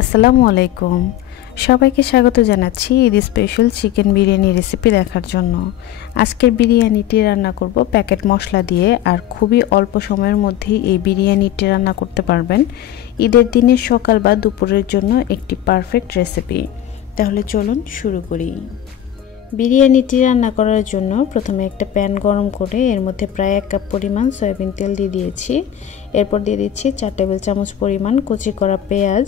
আসসালামু আলাইকুম। সবাইকে স্বাগত জানাচ্ছি Eid special chicken biryani recipe দেখার জন্য। আজকের বিরিয়ানিটি রান্না করব প্যাকেট মশলা দিয়ে, আর খুবই অল্প সময়ের মধ্যেই এই বিরিয়ানিটি রান্না করতে পারবেন। ঈদের দিনের সকাল বা দুপুরের জন্য একটি পারফেক্ট রেসিপি। তাহলে চলুন শুরু করি। বিরিয়ানিটি রান্না করার জন্য প্রথমে একটা প্যান গরম করে এর মধ্যে প্রায় 1 কাপ পরিমাণ সয়াবিন তেল দিয়ে দিয়েছি। এরপর দিয়ে দিচ্ছি 4 টেবিল চামচ পরিমাণ কুচি করা পেঁয়াজ।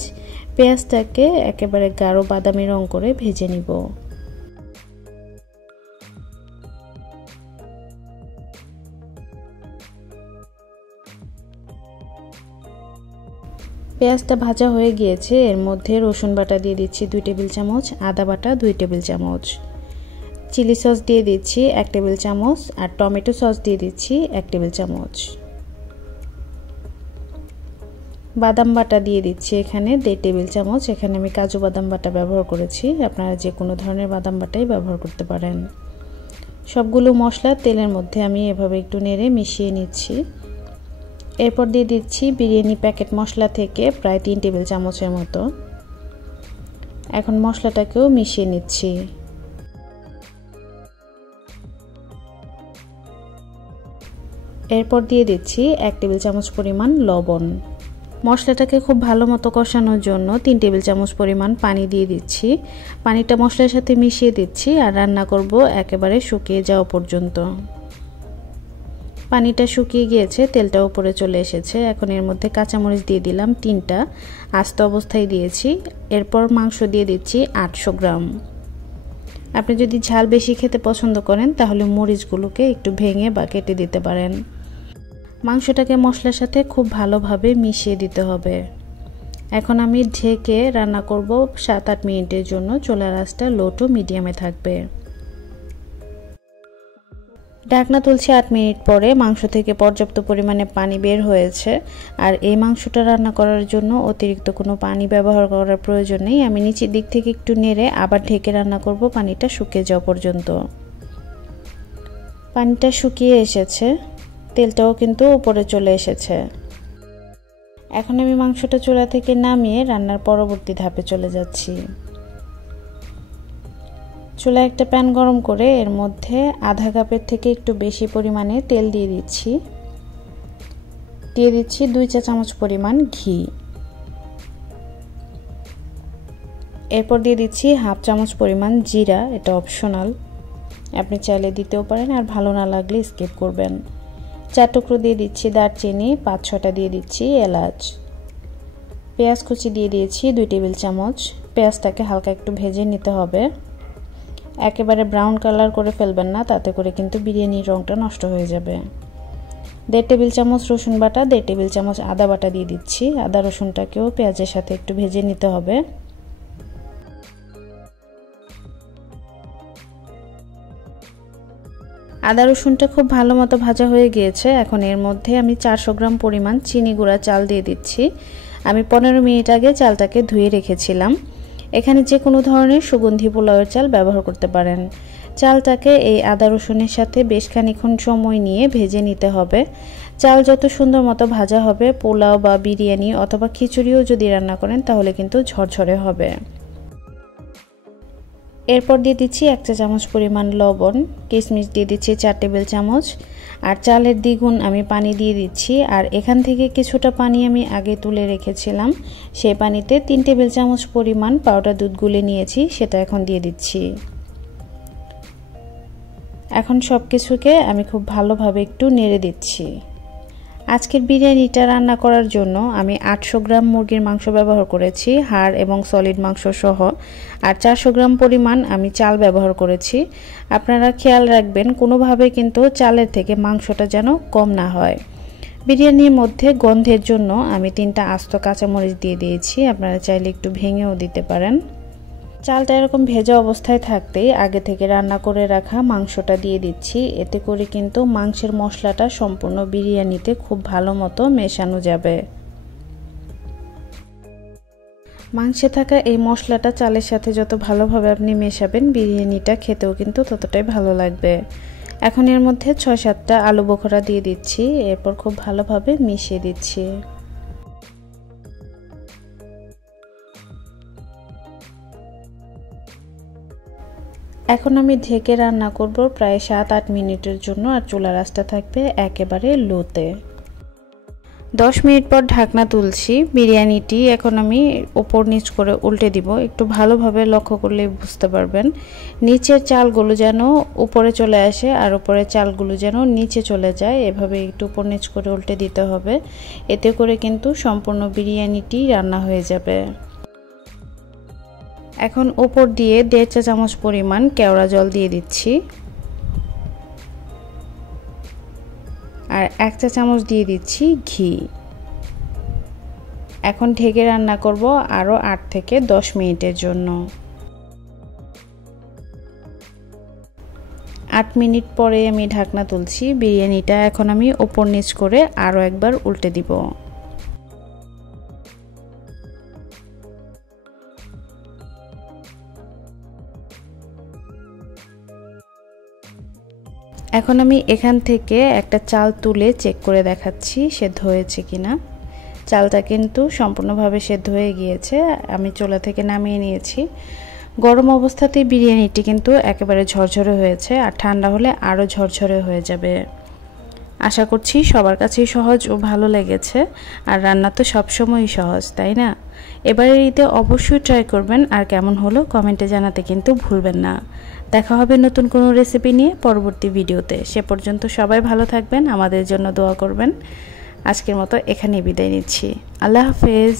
পেঁয়াজটাকে একেবারে গাঢ় বাদামি রং করে ভেজে নিব। পেঁয়াজটা ভাজা হয়ে গিয়েছে। এর মধ্যে রসুন বাটা দিয়ে দিচ্ছি 2 টেবিল চামচ, আদা বাটা 2 টেবিল চামচ, চিলি সস দিয়ে দিচ্ছি 1 টেবিল চামচ, আর টমেটো সস দিয়ে দিচ্ছি 1 টেবিল চামচ। বাদাম বাটা দিয়ে দিচ্ছি এখানে 1.5 টেবিল চামচ। এখানে আমি কাজু বাদাম বাটা ব্যবহার করেছি, আপনারা যে কোনো ধরনের বাদাম বাটাই ব্যবহার করতে পারেন। সবগুলো মশলা তেলের মধ্যে আমি এভাবে একটু নেড়ে মিশিয়ে নিচ্ছি। এরপর দিয়ে দিচ্ছি বিরিয়ানি প্যাকেট মশলা থেকে প্রায় 3 টেবিল চামচের মতো। এখন মশলাটাকেও মিশিয়ে নিচ্ছি। এরপর দিয়ে দিচ্ছি 1 টেবিল চামচ পরিমাণ লবণ। মশলাটাকে খুব ভালো মতো কষানোর জন্য 3 টেবিল চামচ পরিমাণ পানি দিয়ে দিচ্ছি। পানিটা মশলার সাথে মিশিয়ে দিচ্ছি আর রান্না করব একেবারে শুকিয়ে যাওয়া পর্যন্ত। পানিটা শুকিয়ে গিয়েছে, তেলটা উপরে চলে এসেছে। এখন এর মধ্যে কাঁচামরিচ দিয়ে দিলাম 3টা, আস্ত অবস্থায় দিয়েছি। এরপর মাংস দিয়ে দিচ্ছি 800 গ্রাম। আপনি যদি ঝাল বেশি খেতে পছন্দ করেন তাহলে মরিচগুলোকে একটু ভেঙে বা কেটে দিতে পারেন। মাংসটাকে মশলার সাথে খুব ভালোভাবে মিশিয়ে দিতে হবে। এখন আমি ঢেকে রান্না করব 7-8 মিনিটের জন্য। চুলার আঁচটা লো টু মিডিয়ামে থাকবে। ঢাকনা তুলছি 8 মিনিট পরে। মাংস থেকে পর্যাপ্ত পরিমাণে পানি বের হয়েছে, আর এই মাংসটা রান্না করার জন্য অতিরিক্ত কোনো পানি ব্যবহার করার প্রয়োজন নেই। আমি নিচের দিক থেকে একটু নেড়ে আবার ঢেকে রান্না করব পানিটা শুকিয়ে যাওয়া পর্যন্ত। পানিটা শুকিয়ে এসেছে, তেলটাও কিন্তু উপরে চলে এসেছে। এখন আমি মাংসটা চুলা থেকে নামিয়ে রান্নার পরবর্তী ধাপে চলে যাচ্ছি। চুলায় একটা প্যান গরম করে এর মধ্যে আধা কাপের থেকে একটু বেশি পরিমাণে তেল দিয়ে দিচ্ছি। দিয়ে দিচ্ছি 2 চা চামচ পরিমাণ ঘি। এরপর দিয়ে দিচ্ছি হাফ চামচ পরিমাণ জিরা, এটা অপশনাল, আপনি চাইলে দিতেও পারেন, আর ভালো না লাগলে স্কিপ করবেন। 4 টুকরো দিয়ে দিচ্ছি দারচিনি, 5-6টা দিয়ে দিচ্ছি এলাচ। পেঁয়াজ কুচি দিয়ে দিয়েছি 2 টেবিল চামচ। পেঁয়াজটাকে হালকা একটু ভেজে নিতে হবে, একেবারে ব্রাউন কালার করে ফেলবেন না, তাতে করে কিন্তু বিরিয়ানির রংটা নষ্ট হয়ে যাবে। 1.5 টেবিল চামচ রসুন বাটা, 1.5 টেবিল চামচ আদা বাটা দিয়ে দিচ্ছি। আদা রসুনটাকেও পেঁয়াজের সাথে একটু ভেজে নিতে হবে। আদা রসুনটা খুব ভালো মতো ভাজা হয়ে গিয়েছে। এখন এর মধ্যে আমি 400 গ্রাম পরিমাণ চিনি গুঁড়া চাল দিয়ে দিচ্ছি। আমি 15 মিনিট আগে চালটাকে ধুয়ে রেখেছিলাম। এখানে যে কোনো ধরনের সুগন্ধি পোলাওয়ের চাল ব্যবহার করতে পারেন। চালটাকে এই আদা রসুনের সাথে বেশ খানিকক্ষণ সময় নিয়ে ভেজে নিতে হবে। চাল যত সুন্দর মতো ভাজা হবে, পোলাও বা বিরিয়ানি অথবা খিচুড়িও যদি রান্না করেন তাহলে কিন্তু ঝরঝরে হবে। এরপর দিয়ে দিচ্ছি 1 চা চামচ পরিমাণ লবণ। কিশমিশ দিয়ে দিচ্ছি 4 টেবিল চামচ, আর চালের দ্বিগুণ আমি পানি দিয়ে দিচ্ছি। আর এখান থেকে কিছুটা পানি আমি আগে তুলে রেখেছিলাম, সেই পানিতে 3 টেবিল চামচ পরিমাণ পাউডার দুধ গুলে নিয়েছি, সেটা এখন দিয়ে দিচ্ছি। এখন সব কিছুকে আমি খুব ভালোভাবে একটু নেড়ে দিচ্ছি। আজকের বিরিয়ানিটা রান্না করার জন্য আমি 800 গ্রাম মুরগির মাংস ব্যবহার করেছি, হাড় এবং সলিড মাংস সহ, আর 400 গ্রাম পরিমাণ আমি চাল ব্যবহার করেছি। আপনারা খেয়াল রাখবেন কোনোভাবে কিন্তু চালের থেকে মাংসটা যেন কম না হয়। বিরিয়ানির মধ্যে গন্ধের জন্য আমি 3টা আস্ত কাঁচামরিচ দিয়ে দিয়েছি, আপনারা চাইলে একটু ভেঙেও দিতে পারেন। চালটা এরকম ভেজা অবস্থায় থাকতেই আগে থেকে রান্না করে রাখা মাংসটা দিয়ে দিচ্ছি। এতে করে কিন্তু মাংসের মশলাটা সম্পূর্ণ বিরিয়ানিতে খুব ভালো মতো মেশানো যাবে। মাংসে থাকা এই মশলাটা চালের সাথে যত ভালোভাবে আপনি মেশাবেন, বিরিয়ানিটা খেতেও কিন্তু ততটাই ভালো লাগবে। এখন এর মধ্যে 6-7টা আলু বোখরা দিয়ে দিচ্ছি। এরপর খুব ভালোভাবে মিশিয়ে দিচ্ছি। এখন আমি ঢেকে রান্না করব প্রায় 7-8 মিনিটের জন্য, আর চুলার আঁচটা থাকবে একেবারে লোতে। 10 মিনিট পর ঢাকনা তুলছি। বিরিয়ানিটি এখন আমি উপর নিচ করে উল্টে দিব। একটু ভালোভাবে লক্ষ্য করলে বুঝতে পারবেন নিচের চালগুলো যেন উপরে চলে আসে আর উপরের চালগুলো যেন নিচে চলে যায়। এভাবে একটু উপর নিচ করে উল্টে দিতে হবে, এতে করে কিন্তু সম্পূর্ণ বিরিয়ানিটি রান্না হয়ে যাবে। এখন উপর দিয়ে 1.5 চা চামচ পরিমাণ কেওড়া জল দিয়ে দিচ্ছি, আর 1 চা চামচ দিয়ে দিচ্ছি ঘি। এখন ঢেকে রান্না করব আরও 8 থেকে 10 মিনিটের জন্য। 8 মিনিট পরে আমি ঢাকনা তুলছি। বিরিয়ানিটা এখন আমি উপর নিচ করে আরও একবার উল্টে দিব। এখন আমি এখান থেকে একটা চাল তুলে চেক করে দেখাচ্ছি সেদ্ধ হয়েছে কিনা। চালটা কিন্তু সম্পূর্ণভাবে সেদ্ধ হয়ে গিয়েছে। আমি চুলা থেকে নামিয়ে নিয়েছি। গরম অবস্থাতেই বিরিয়ানিটি কিন্তু একেবারে ঝরঝরে হয়েছে, আর ঠান্ডা হলে আরও ঝরঝরে হয়ে যাবে। আশা করছি সবার কাছেই সহজ ও ভালো লেগেছে। আর রান্না তো সবসময়ই সহজ, তাই না? এবারের ঈদে অবশ্যই ট্রাই করবেন, আর কেমন হলো কমেন্টে জানাতে কিন্তু ভুলবেন না। দেখা হবে নতুন কোনো রেসিপি নিয়ে পরবর্তী ভিডিওতে। সে পর্যন্ত সবাই ভালো থাকবেন, আমাদের জন্য দোয়া করবেন। আজকের মতো এখানেই বিদায় নিচ্ছি। আল্লাহ হাফেজ।